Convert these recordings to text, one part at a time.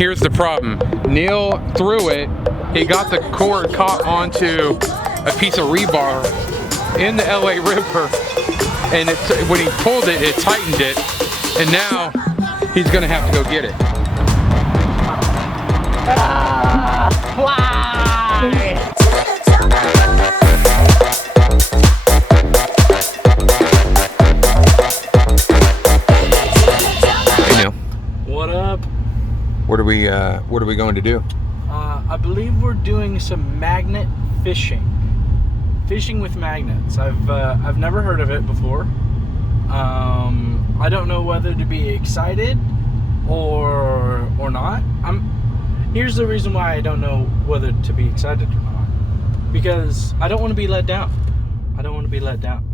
Here's the problem. Neil threw it. He got the cord caught onto a piece of rebar in the LA River, and when he pulled it, it tightened it, and now he's gonna have to go get it. Fly! Hey Neil. What up? What are we going to do? I believe we're doing some magnet fishing. Fishing with magnets. I've never heard of it before. I don't know whether to be excited or not. Here's the reason why I don't know whether to be excited or not. Because I don't want to be let down. I don't want to be let down.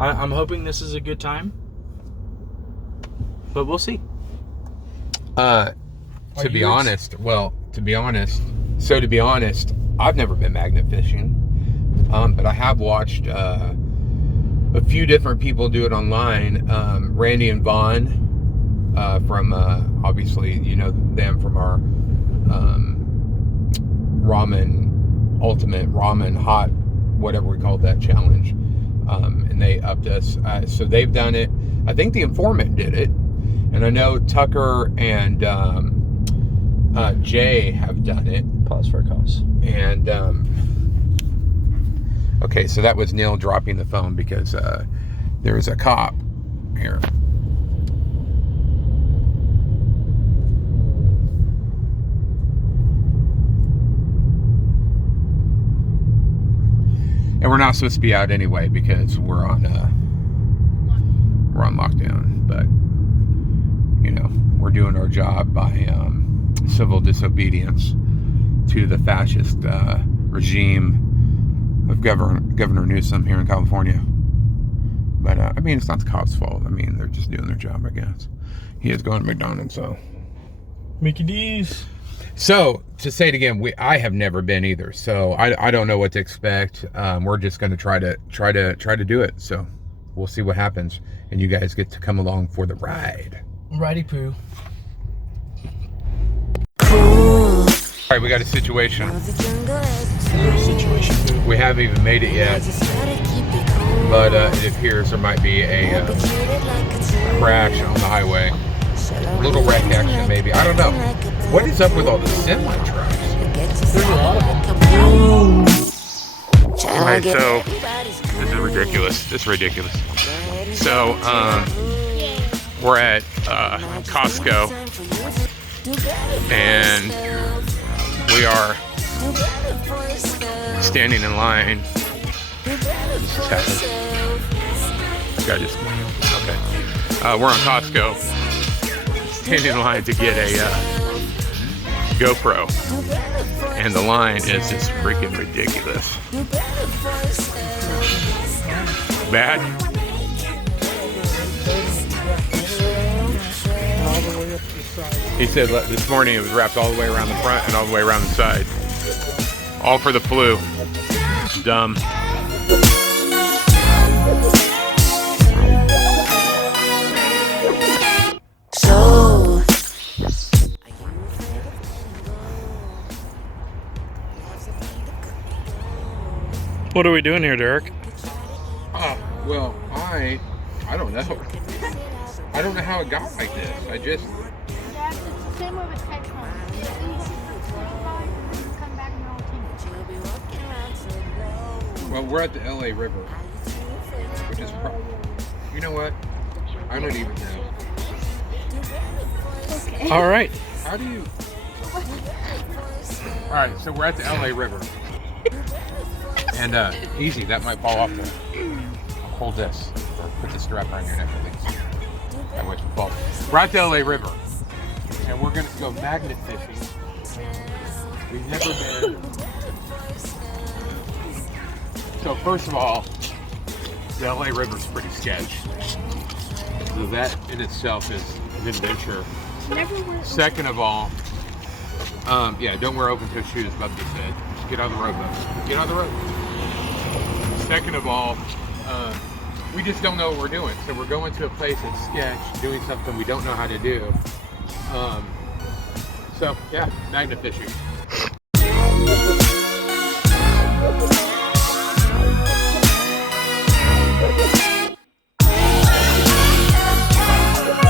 I'm hoping this is a good time. But we'll see. To be honest, I've never been magnet fishing, but I have watched a few different people do it online. Randy and Vaughn from obviously you know them from our ultimate ramen hot whatever we called that challenge, and they upped us. So they've done it. I think the informant did it. And I know Tucker and Jay have done it. Pause for a cause. And, okay, so that was Neil dropping the phone because there was a cop here. And we're not supposed to be out anyway because we're on lockdown, but you know, we're doing our job by civil disobedience to the fascist regime of Governor Newsom here in California. But I mean, it's not the cops' fault. I mean, they're just doing their job, I guess. He is going to McDonald's, so Mickey D's. So to say it again, I have never been either, so I don't know what to expect. We're just going to try to do it. So we'll see what happens, and you guys get to come along for the ride. Righty poo. All right, we got a situation. We haven't even made it yet, but it appears there might be a crash on the highway. A little wreck action, maybe. I don't know. What is up with all the semi trucks? There's a lot of them. Alright, so this is ridiculous. This is ridiculous. So, we're at Costco, and we are standing in line. This is happening. Okay. We're on Costco, standing in line to get a GoPro, and the line is just freaking ridiculous. Bad? He said this morning it was wrapped all the way around the front and all the way around the side. All for the flu. Dumb. So What are we doing here, Derrick? Well, I don't know. I don't know how it got like this. I just... It's the same way with headphones. Come back and roll. Well, we're at the LA River, which is you know what? I don't even know. Okay. All right. How do you... All right, so we're at the LA River. And easy, that might fall off there. Hold this, or put the strap around your neck at least. That way it will fall. We're at the LA River, and we're gonna go magnet fishing. We've never been. So first of all, the LA River's pretty sketch. So that in itself is an adventure. Second of all, yeah, don't wear open-toe shoes, Bubby said. Get on the road, Bubby. Get on the road. Second of all, we just don't know what we're doing. So we're going to a place that's sketch, doing something we don't know how to do. So yeah, magnet fishing.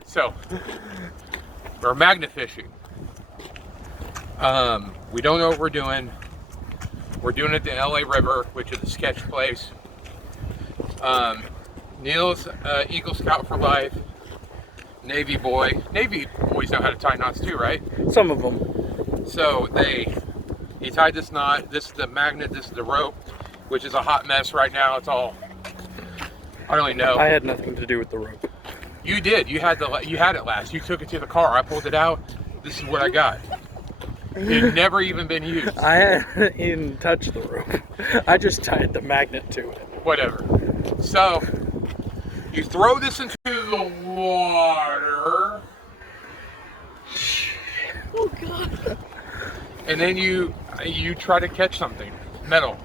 So we're magnet fishing. We don't know what we're doing. We're doing it at the LA River, which is a sketch place. Neil's Eagle Scout for life, Navy boy. Navy boys know how to tie knots too, right? Some of them. So he tied this knot. This is the magnet. This is the rope, which is a hot mess right now. It's all, I don't really know. I had nothing to do with the rope. You did. You had it last. You took it to the car. I pulled it out. This is what I got. It had never even been used. I hadn't even touched the rope. I just tied the magnet to it. Whatever. So you throw this into the water. Oh God. And then you try to catch something. Metal.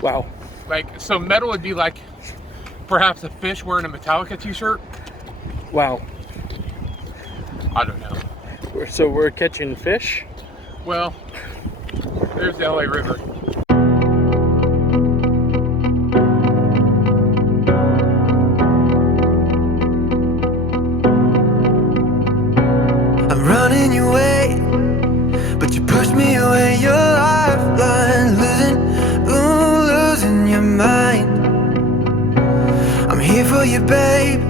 Wow. Like, so metal would be like perhaps a fish wearing a Metallica t-shirt. Wow. I don't know. So we're catching fish? Well, there's the LA River. I'm running your way, but you push me away. Your lifeline, losing your mind. I'm here for you, babe.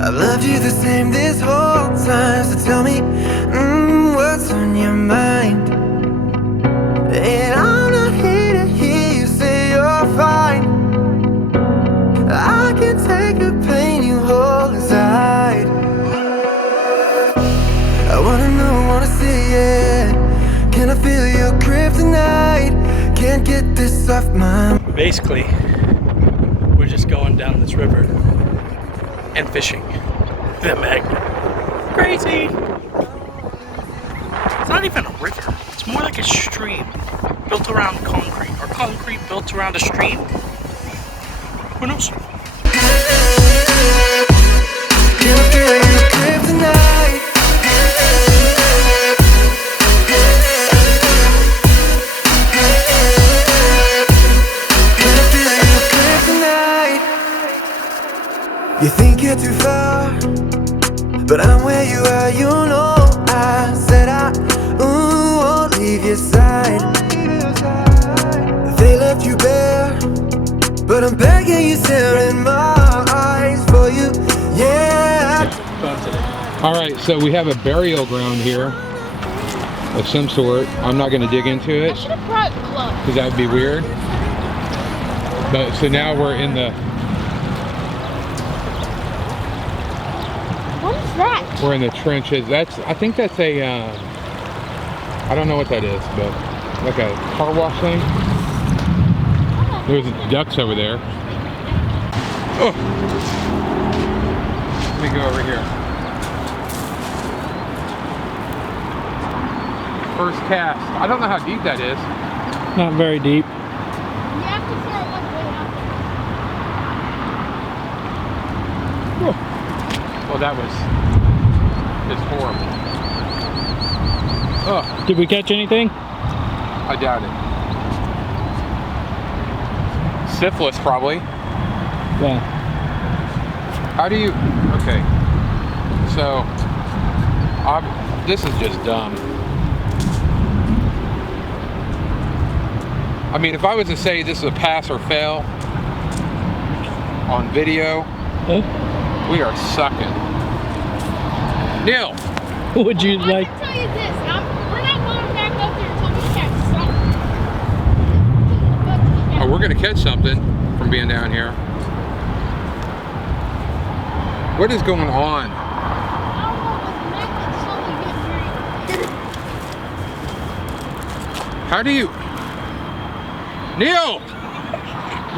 I've loved you the same this whole time. So tell me, what's on your mind? And I'm not here to hear you say you're fine. I can take the pain you hold inside. I wanna know, wanna see it. Can I feel your kryptonite? Can't get this off my mind. Basically, we're just going down this river and fishing the magnet. Crazy! It's not even a river. It's more like a stream built around concrete, or concrete built around a stream. Who knows? Can I feel your kryptonite? Can I feel your kryptonite? You think you're too far, but I'm where you are, you know. I said I won't leave your side. They left you bare, but I'm begging you, staring in my eyes for you, yeah. All right, so we have a burial ground here of some sort. I'm not going to dig into I it should have brought gloves. because that would be weird. But so now we're in the What is that? we're in the trenches. I think that's a I don't know what that is, but like a car wash thing. There's ducks over there. Oh, let me go over here. First cast. I don't know how deep that is. Not very deep. You have to throw it like way out there. Oh. Well, that was just horrible. Oh, Did we catch anything? I doubt it. Syphilis, probably. Yeah. How do you? Okay. So, this is just dumb. I mean, if I was to say this is a pass or fail on video, we are sucking. Neil, Would you I like? can tell you this. We're not going back up there until we catch something. oh, we're gonna catch something from being down here. What is going on? I don't know, but the neck is slowly getting very... How do you? Neil,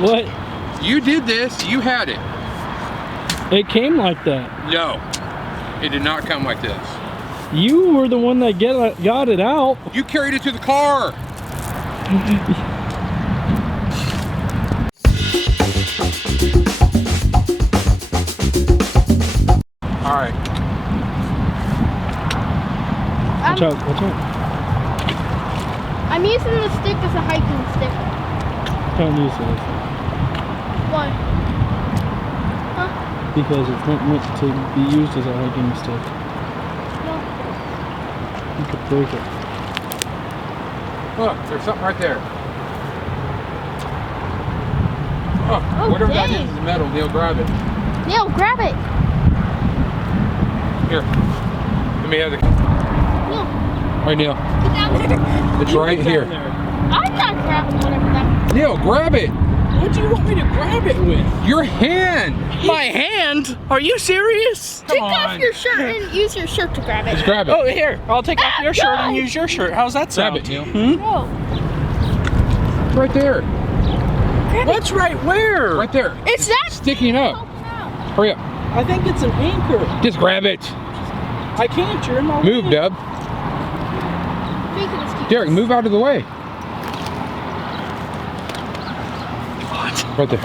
What? you did this. You had it. It came like that. No, it did not come like this. You were the one that got it out. You carried it to the car. All right. Watch out, watch out. I'm using the stick as a hiking stick. Don't use it. Why? Huh? Because it's not meant to be used as a hiking stick. No. You could break it. Look, there's something right there. Oh, Oh, whatever that dang. is the metal. Neil, grab it. Neil, grab it. Here. Let me have the. Neil, Right, Neil. get down there. It's right here. I'm not grabbing whatever that. Neil, grab it. What do you want me to grab it with? Your hand. My hand? Are you serious? Take off your shirt and use your shirt to grab it. Just grab it. Oh, here. I'll take off your shirt and no. use your shirt. How's that Grab sound? it, Neil. No. It's right there. What's right where? Right there. It's that Sticking up. poking out. Hurry up. I think it's an anchor. Just grab it. I can't. You're in my Move, way. Dub. Speaking of excuses. Derrick, move out of the way. Right there.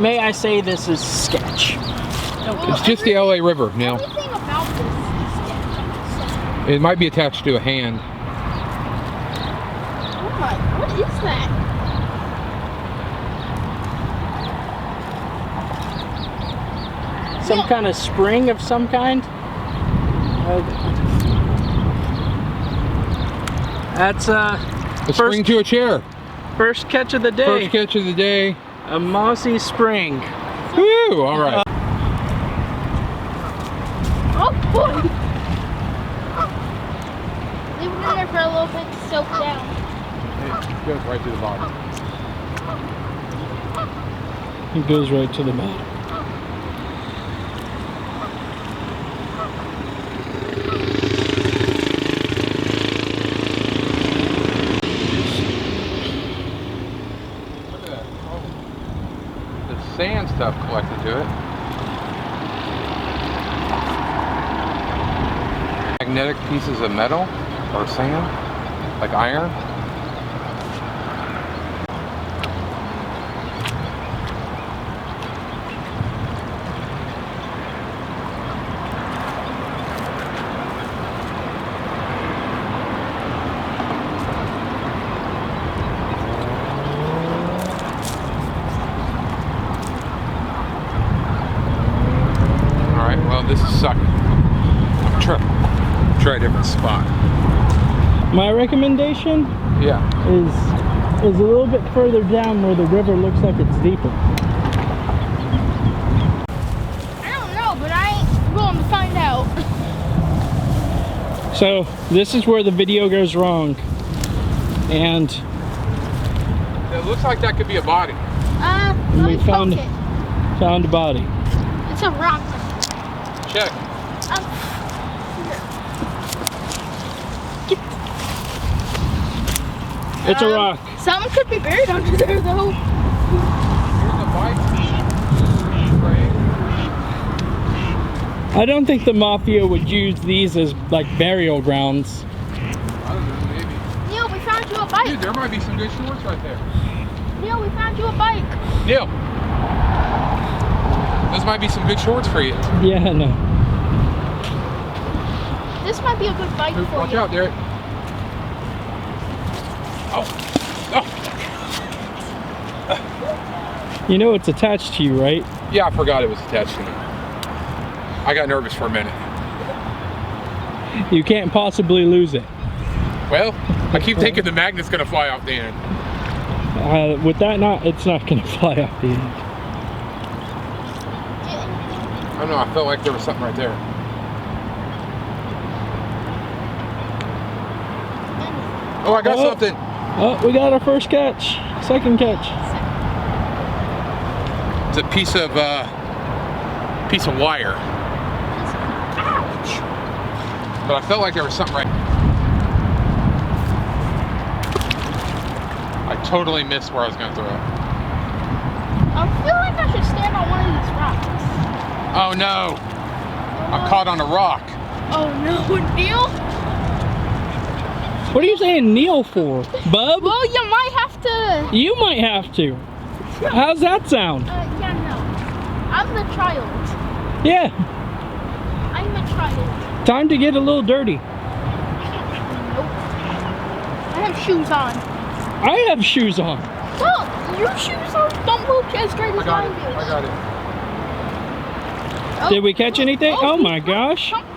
May I say this is sketch? Well, It's just the LA River, Neil. Everything about this is sketchy. It might be attached to a hand. Oh my, what is that? Some kind of spring of some kind? That's A spring to a chair. first catch of the day. First catch of the day. A mossy spring. Woo! All right. Oh boy! Leave it in there for a little bit to soak down. It goes right to the bottom. It goes right to the bottom. Look at that. Oh. The sand stuff collected to it. Magnetic pieces of metal or sand, like iron. Well, this is sucking. Try a different spot. My recommendation Yeah. is a little bit further down where the river looks like it's deeper. I don't know, but I ain't willing to find out. So this is where the video goes wrong. And It looks like that could be a body. Let we me poke it. found a body. It's a rock. Check. It's a rock. Something could be buried under there, though. Here's a bike. I don't think the mafia would use these as like burial grounds. I don't know, maybe. Neil, we found you a bike. Dude, there might be some good shorts right there. Neil, we found you a bike. Neil. Those might be some good shorts for you. Yeah, no. This might be a good bike for Watch you. out, Derrick. Oh. Oh. You know it's attached to you, right? Yeah, I forgot it was attached to me. I got nervous for a minute. You can't possibly lose it. Well, I keep thinking the magnet's gonna fly off the end. With that, it's not gonna fly off the end. I don't know, I felt like there was something right there. Oh, I got Oh. something. Oh, we got our first catch. Second catch. It's a piece of wire. Ouch. But I felt like there was something right. I totally missed where I was gonna throw it. I feel like I should stand on one of these rocks. Oh no! I'm caught on a rock. Oh no, Neil? What are you saying kneel for, bub? Well, you might have to. You might have to. How's that sound? Yeah, no. I'm the child. Yeah. I'm the child. Time to get a little dirty. Nope. I have shoes on. I have shoes on. Well, your shoes on don't look as straight as I got mine it. do. I got it. Oh, Did we catch anything? Oh we my caught gosh. something.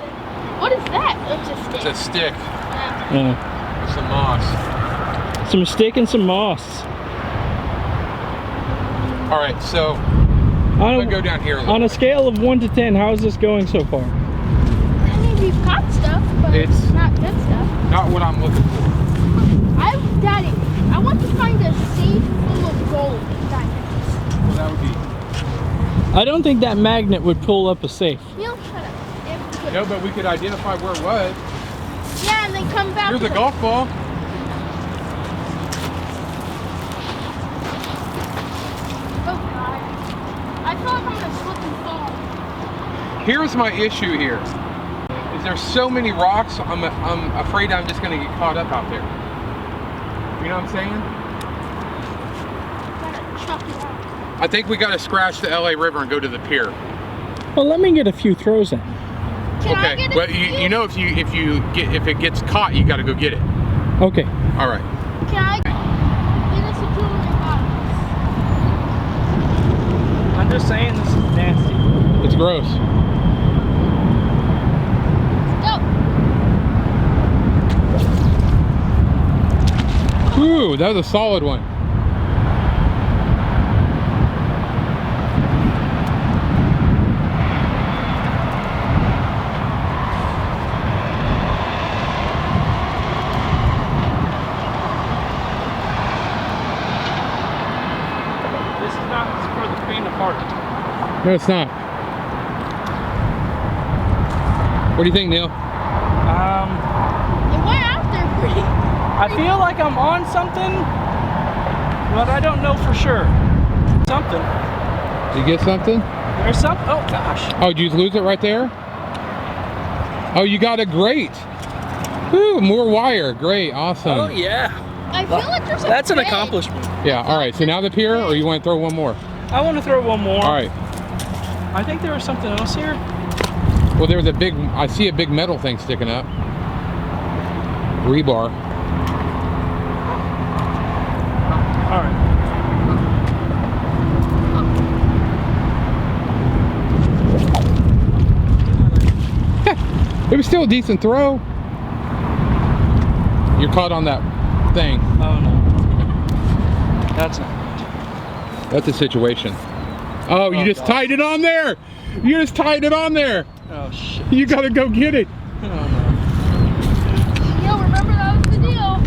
What is that? It's a stick. It's a stick. Yeah. Some moss. Some stick and some moss. All right, so On I'm a, gonna go down here a little on a bit. scale of 1 to 10, how is this going so far? I mean, we've caught stuff, but It's- it's not good stuff. Not what I'm looking for. Daddy, I want to find a safe full of gold diamonds. Well, that would be. I don't think that magnet would pull up a safe. Neil, shut up. If we could- No, but we could identify where it was. Yeah, and then come back. Here's a to- golf ball. Oh God. I feel like I'm gonna slip and fall. Here's my issue here. Is there's so many rocks, I'm afraid I'm just gonna get caught up out there. You know what I'm saying? Gotta chuck it out. I think we gotta scratch the LA River and go to the pier. Well, let me get a few throws in. Can I Okay, get a but you know if it gets caught, you gotta go get it. Okay. All right. Can I get us a 200 bottles? I'm just saying this is nasty. It's gross. Go. Ooh, that was a solid one. This is not for the faint of heart. No, it's not. What do you think, Neil? It went out there pretty. I feel like I'm on something, but I don't know for sure. Something. Did you get something? There's something. Oh gosh. Oh, did you lose it right there? Oh, you got a grate. Ooh, more wire. Great, awesome. Oh yeah. I feel like there's a That's an bed. accomplishment. Yeah, all right. So now the pier, or you want to throw one more? I want to throw one more. All right. I think there was something else here. Well, there's a big, I see a big metal thing sticking up. Rebar. All right. It was still a decent throw. You're caught on that thing. Oh no. That's not good. That's a situation. Oh, you just God. tied it on there. You just tied it on there. Oh shit. You gotta go get it. Oh no. Yo, remember that was the deal.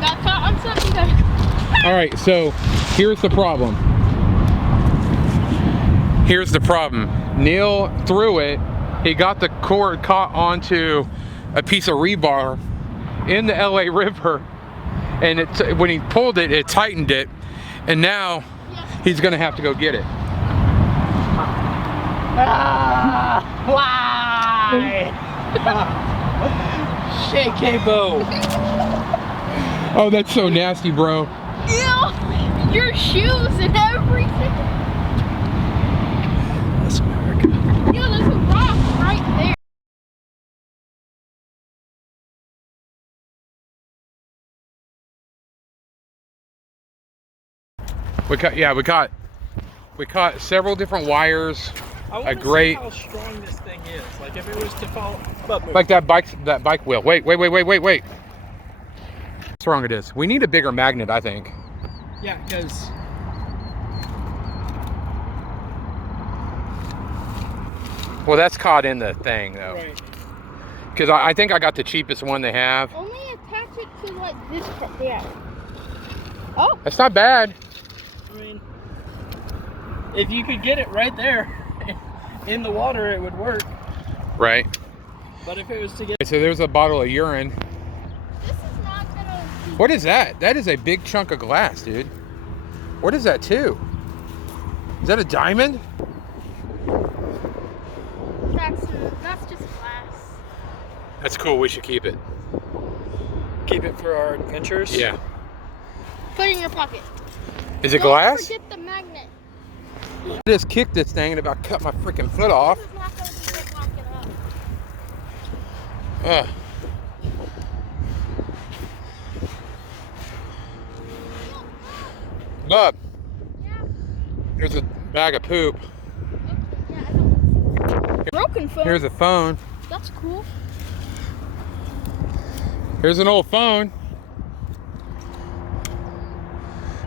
Got caught on something. All right, so here's the problem. Here's the problem. Neil threw it. He got the cord caught onto a piece of rebar in the LA River, and when he pulled it, it tightened it, and now he's gonna have to go get it. Why? Shake bow. Oh, that's so nasty, bro. Ew, your shoes and everything. That's America. Yo, there's a rock right there. We caught several different wires, I wanna a grate, see how strong this thing is. Like if it was to fall. like that bike wheel. Wait. How strong it is. We need a bigger magnet, I think. Yeah, because. Well, that's caught in the thing though. Right. Because I think I got the cheapest one they have. Only attach it to like this part. Yeah. Oh. That's not bad. I mean, if you could get it right there in the water, it would work. Right. But if it was to get. So there's a bottle of urine. This is not gonna. What is that? That is a big chunk of glass, dude. What is that too? Is that a diamond? That's just glass. That's cool. We should keep it. Keep it for our adventures? Yeah. Put it in your pocket. Is it Don't glass? forget the magnet. I just kicked this thing and about cut my freaking foot off. This is not gonna be good locking up. Bub, here's a bag of poop. Yeah, I know. Broken phone. Here's a phone. That's cool. Here's an old phone.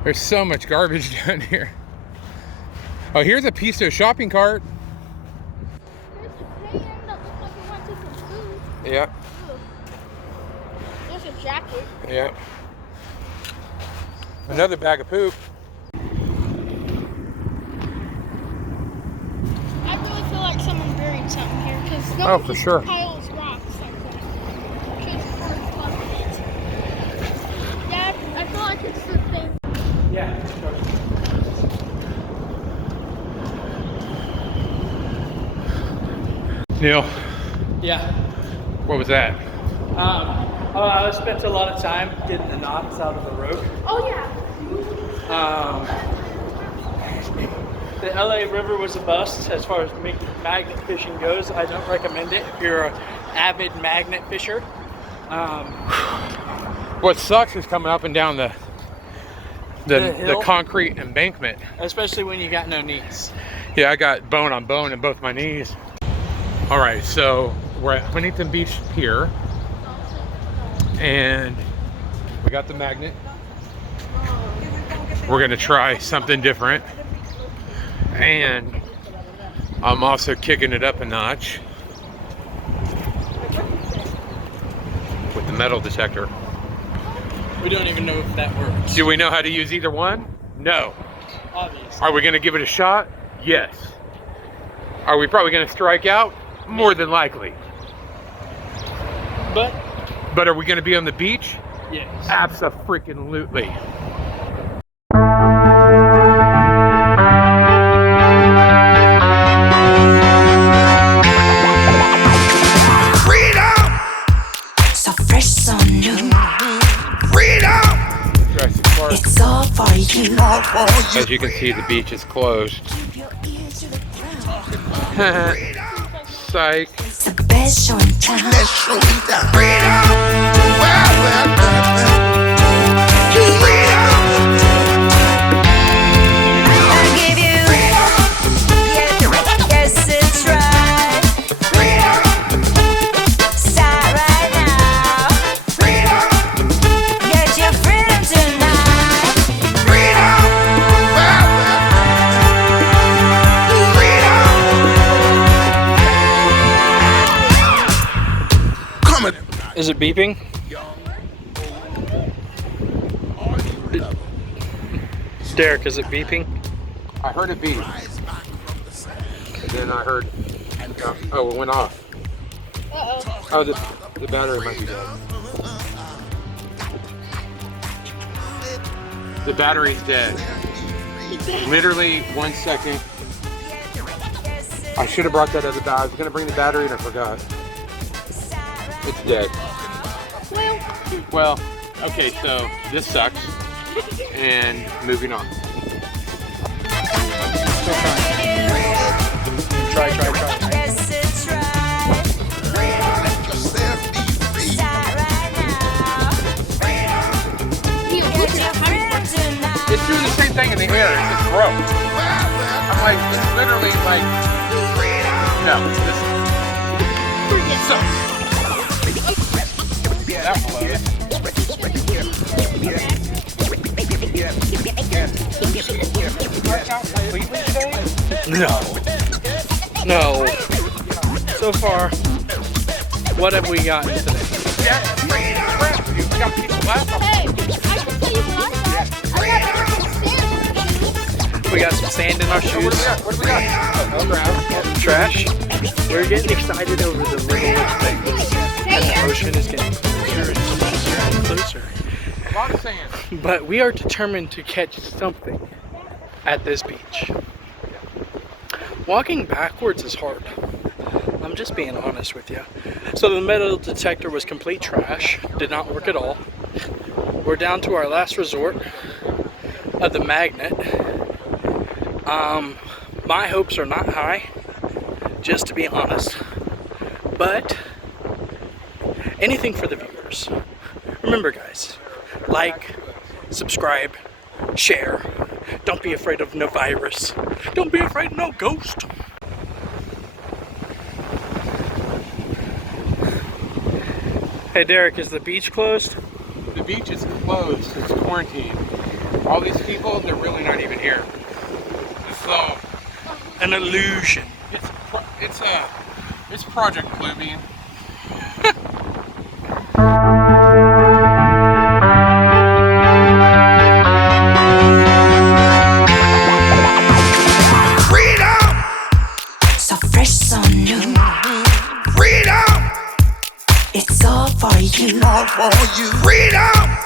There's so much garbage down here. Oh, here's a piece of a shopping cart. There's a can that looks like it went to some food. Yeah. Ugh. There's a jacket. Yeah. Another bag of poop. I really feel like someone buried something here because Oh, for sure. piles rocks like that. Dad, I feel like it's the thing. Yeah. Neil, Yeah. what was that? I spent a lot of time getting the knots out of the rope. Oh yeah. The LA River was a bust as far as magnet fishing goes. I don't recommend it if you're an avid magnet fisher. What sucks is coming up and down the hill? concrete embankment. Especially when you got no knees. Yeah, I got bone on bone in both my knees. All right, so we're at Huntington Beach Pier, and we got the magnet. We're gonna try something different, and I'm also kicking it up a notch with the metal detector. We don't even know if that works. Do we know how to use either one? No. Obviously. Are we gonna give it a shot? Yes. Are we probably gonna strike out? More than likely. But are we gonna be on the beach? Yes. Abso-freaking-lutely. So fresh, so new. Freedom! It's all for you. As you can see, the beach is closed. Keep your ear to the ground. Psych. It's the best show in town. I'll give you yes, it's right. Start right now. Get your freedom tonight. Is it beeping? Derrick, is it beeping? I heard it beep. And then I heard, oh, it went off. Uh-oh. Oh, the battery might be dead. The battery's dead. Literally 1 second. I should have brought that other battery. I was gonna bring the battery and I forgot. It's dead. Well, okay, so this sucks. And moving on. Try. Yes, it's right. Start right now. Get your freedom tonight. It's doing the same thing in the air, it's just broke. I'm like, it's literally like, no, this sucks. That blows. No. So far, what have we gotten today? You got people laughing. Hey, I can tell you what I got. I got some sand. We got some sand in our shoes. What do we got? Oh, ground. Trash. We're getting excited over the little things. And the ocean is getting closer and closer. A lot of sand. But we are determined to catch something at this beach. Walking backwards is hard. I'm just being honest with you. So the metal detector was complete trash. Did not work at all. We're down to our last resort of the magnet. My hopes are not high, just to be honest. But anything for the viewers. Remember guys, like, subscribe, share. Don't be afraid of no virus. Don't be afraid of no ghost. Hey Derek, is the beach closed? The beach is closed. It's quarantined. All these people, they're really not even here. So, An illusion. it's Project Bluebeam. So fresh, so new. Freedom! It's all for you. All for you. Freedom!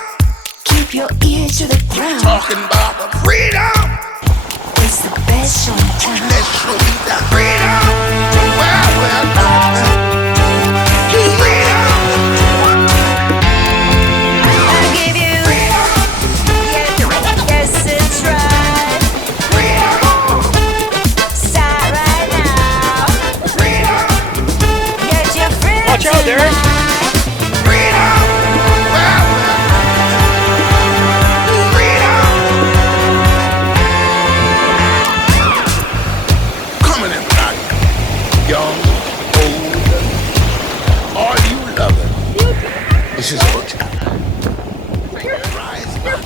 Keep your ear to the ground. Talking about the freedom. It's the best show in town. Let's show you that freedom. Well, freedom. I give you freedom. Yes, it's right. Freedom. Start right now. Freedom. Get your freedom. Watch out, Derek. Freedom. Well, freedom. Coming in black, young, old, all you loving. This is your time. Rise up.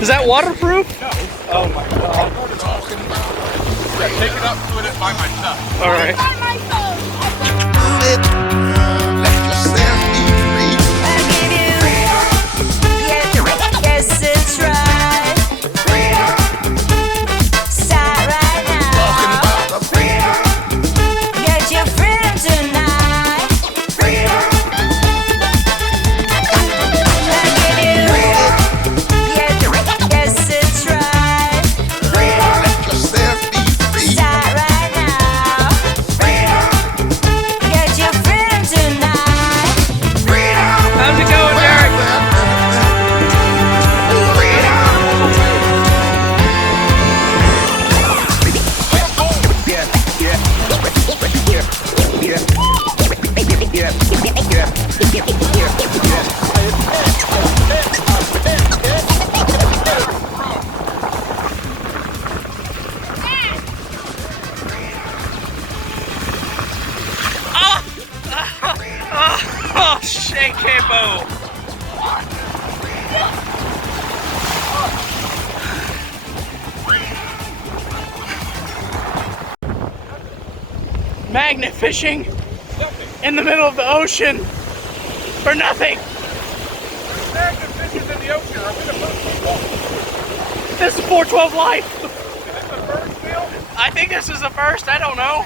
Is that waterproof? No. Oh my god. Talking about Take it up, put it by myself. Alright. On my phone. it. Let yourself be free. I give you freedom. Yes, it's right. Freedom. Start right now. Talking about the freedom. Get your freedom tonight. Freedom. I give you freedom. Yes, it's right. Freedom. Let yourself be free. Start right now. Freedom. Get your freedom tonight. Freedom. How's it going, Derek? Oh, shake hippo. Magnet fishing in the middle of the ocean for nothing. Magnet fishes in the ocean. I'm gonna put people. This is 412 life. Is this the first field? I think this is the first. I don't know.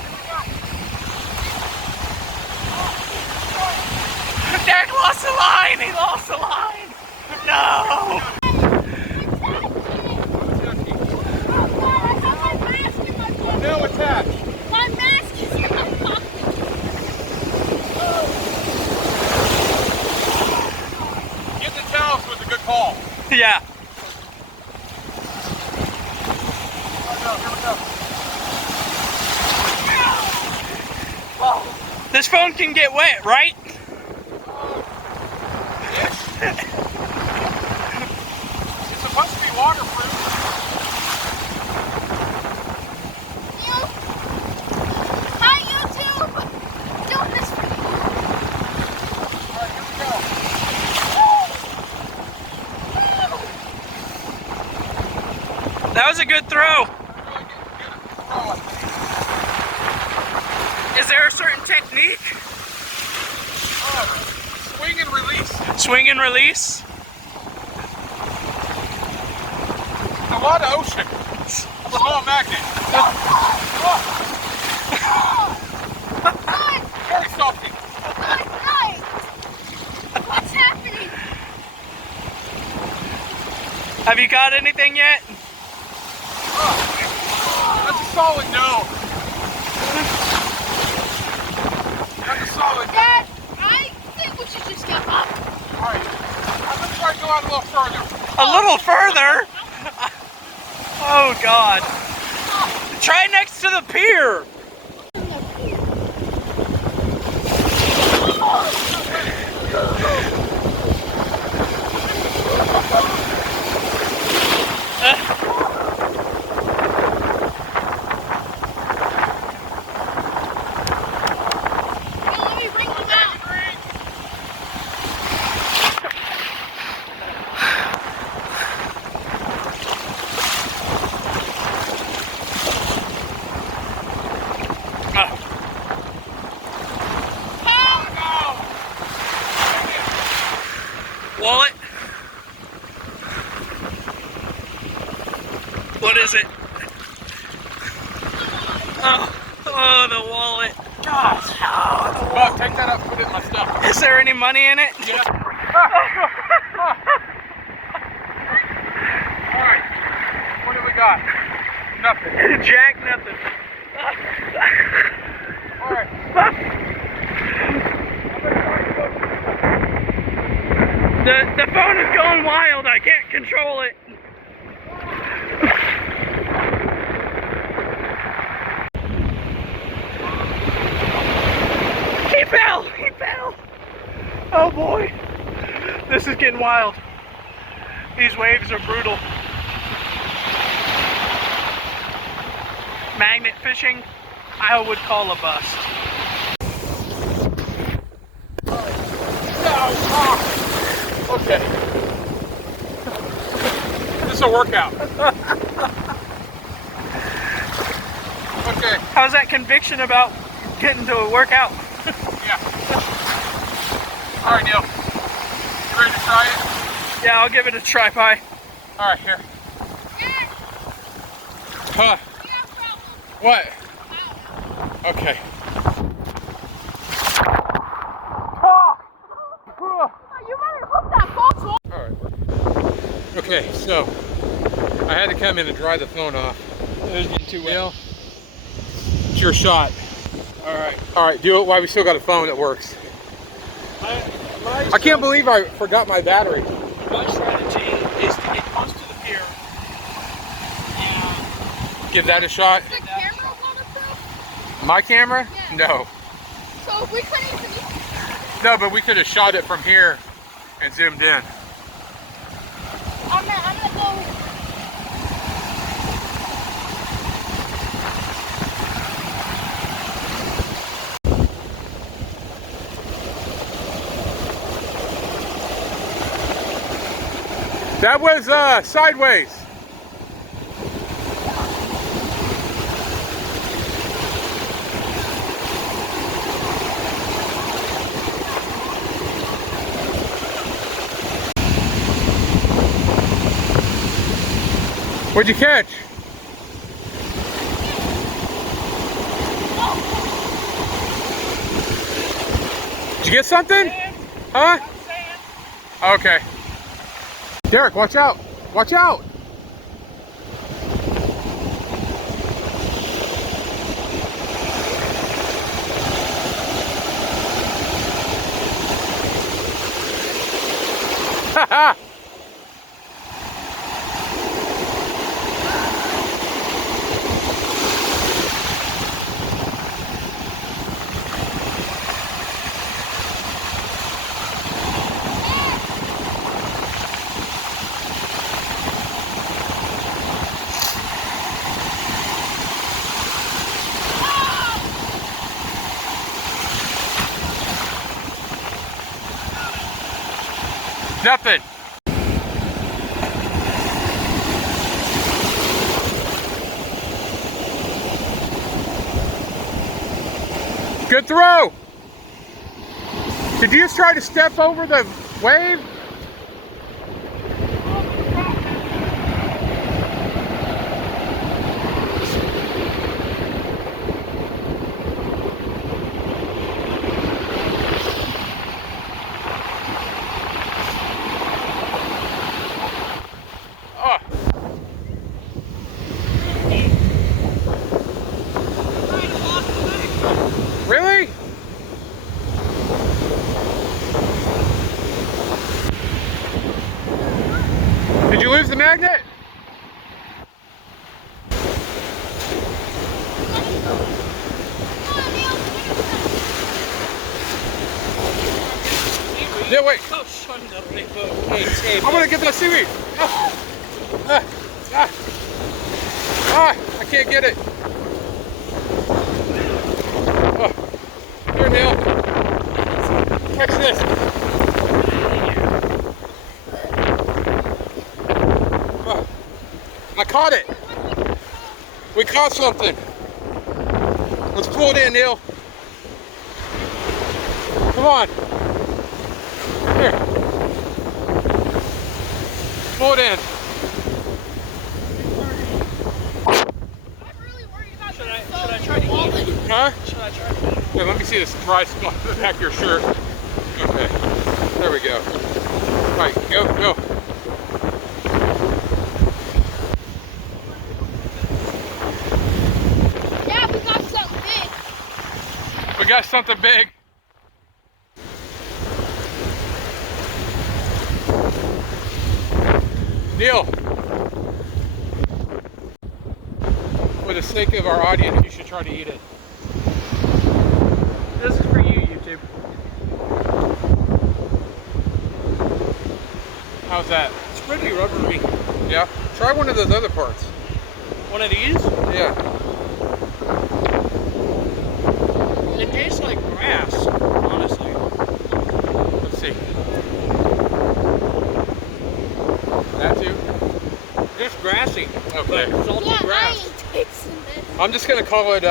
Derek lost the line. He lost the line. No. No attach. My mask is in my pocket. Get the towels was a good call. Yeah. Oh no, here we go. This phone can get wet, right? It's supposed to be waterproof. Hi, YouTube. Doing this for you. Alright, here we go. That was a good throw. Is there a certain technique? Swing and release. Swing and release? A lot of ocean. A small magnet. Very salty. Right. What's happening? Have you got anything yet? That's a solid no. That's a solid no. Dad, I think we should just give up. Alright. I'm gonna try to go out a little further. A little further? Oh God. Try next to the pier. Oh, take that up, put it in my stuff. Is there any money in it? Yeah. Alright, what do we got? Nothing. Jack, nothing. Alright. The phone is going wild. I can't control it. He fell. He fell. Oh boy. This is getting wild. These waves are brutal. Magnet fishing, I would call a bust. Okay. This is a workout. Okay. How's that conviction about getting to work out? Yeah. Alright, Neil. You ready to try it? Yeah, I'll give it a try, Pie. Alright, here. Huh. What? Okay. You better hook that box. Alright. Okay, so I had to come in and dry the phone off. It was getting too wet. It's your shot. Alright. Alright, do it while we still got a phone that works. I can't believe I forgot my battery. My strategy is to get close to the pier and Give that a shot. Is the camera waterproof? My camera? Yeah. No. So we couldn't even. No, but we could have shot it from here and zoomed in. I'm gonna go. That was sideways. What'd you catch? Did you get something? Huh? Okay. Derrick, watch out! Watch out! Haha! Nothing. Good throw. Did you just try to step over the wave? Really? Did you lose the magnet? Yeah, wait. I'm gonna get that seaweed. I can't get it. Here, Neil. Catch this. I caught it. We caught something. Let's pull it in, Neil. Come on. Here. Pull it in. I'm really worried about Should I try to eat? Huh? Should I try to eat? Okay, let me see this dry spot in the back of your shirt. Okay, there we go. All right, go, go. Yeah, we got something big. We got something big. Neil, for the sake of our audience, you should try to eat it. This is for you, YouTube. How's that? It's pretty rubbery. Yeah? Try one of those other parts. One of these? Yeah. It tastes like grass, honestly. Let's see. That too? Just grassy. Okay. But salty Yeah, I grass. ain't tasting this. I'm just gonna call it,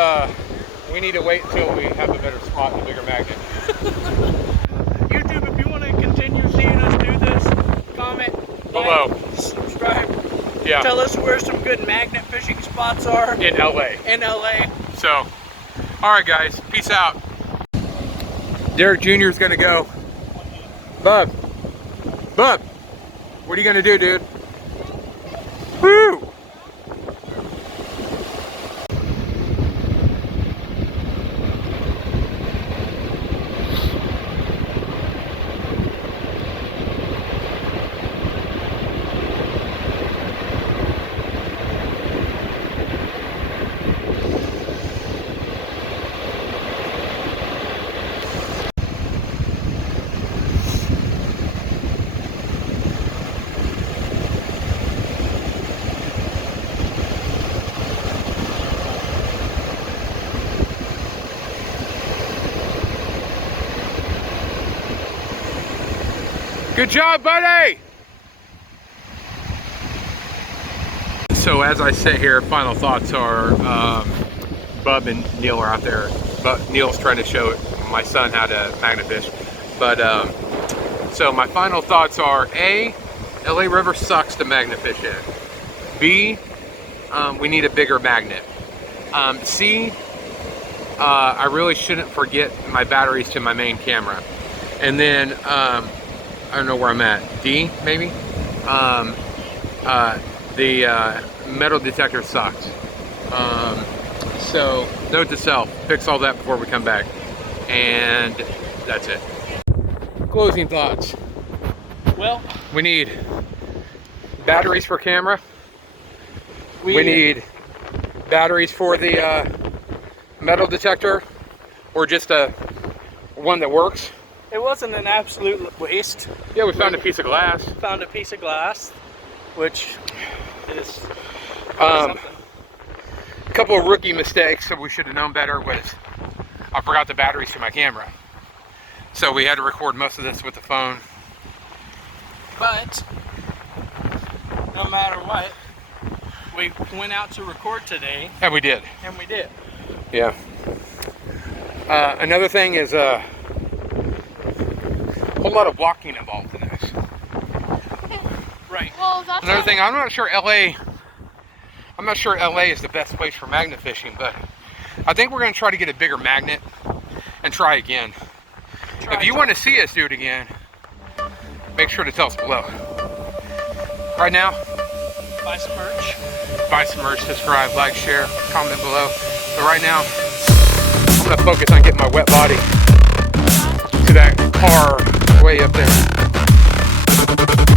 we need to wait until we have a better spot and a bigger magnet. YouTube, if you want to continue seeing us do this, comment Below. like, subscribe. Yeah. Tell us where some good magnet fishing spots are In LA. in LA. So, alright guys, peace out. Derrick Jr. is gonna go. Bub, what are you gonna do, dude? Woo! Good job, buddy! So as I sit here, final thoughts are, Bub and Neil are out there, but Neil's trying to show my son how to magnet fish. But, so my final thoughts are, A, LA River sucks to magnet fish in. B, we need a bigger magnet. C, I really shouldn't forget my batteries to my main camera. And then, I don't know where I'm at. D, maybe? The metal detector sucks. So, note to self, fix all that before we come back. And that's it. Closing thoughts. Well, We need batteries for camera. We need batteries for the metal detector, or just one that works. it wasn't an absolute waste. Yeah, we found a piece of glass. Found a piece of glass, which is A couple of rookie mistakes that we should have known better was I forgot the batteries to my camera. So we had to record most of this with the phone. But no matter what, we went out to record today, And we did. and we did. Yeah. Another thing is a whole lot of walking involved in this. Right. Well, that's Another thing, I'm not sure LA is the best place for magnet fishing, but I think we're going to try to get a bigger magnet and try again. If you want to see us do it again, make sure to tell us below. Right now, Buy some merch. buy some merch, subscribe, like, share, comment below. But right now, I'm going to focus on getting my wet body to that car way up there.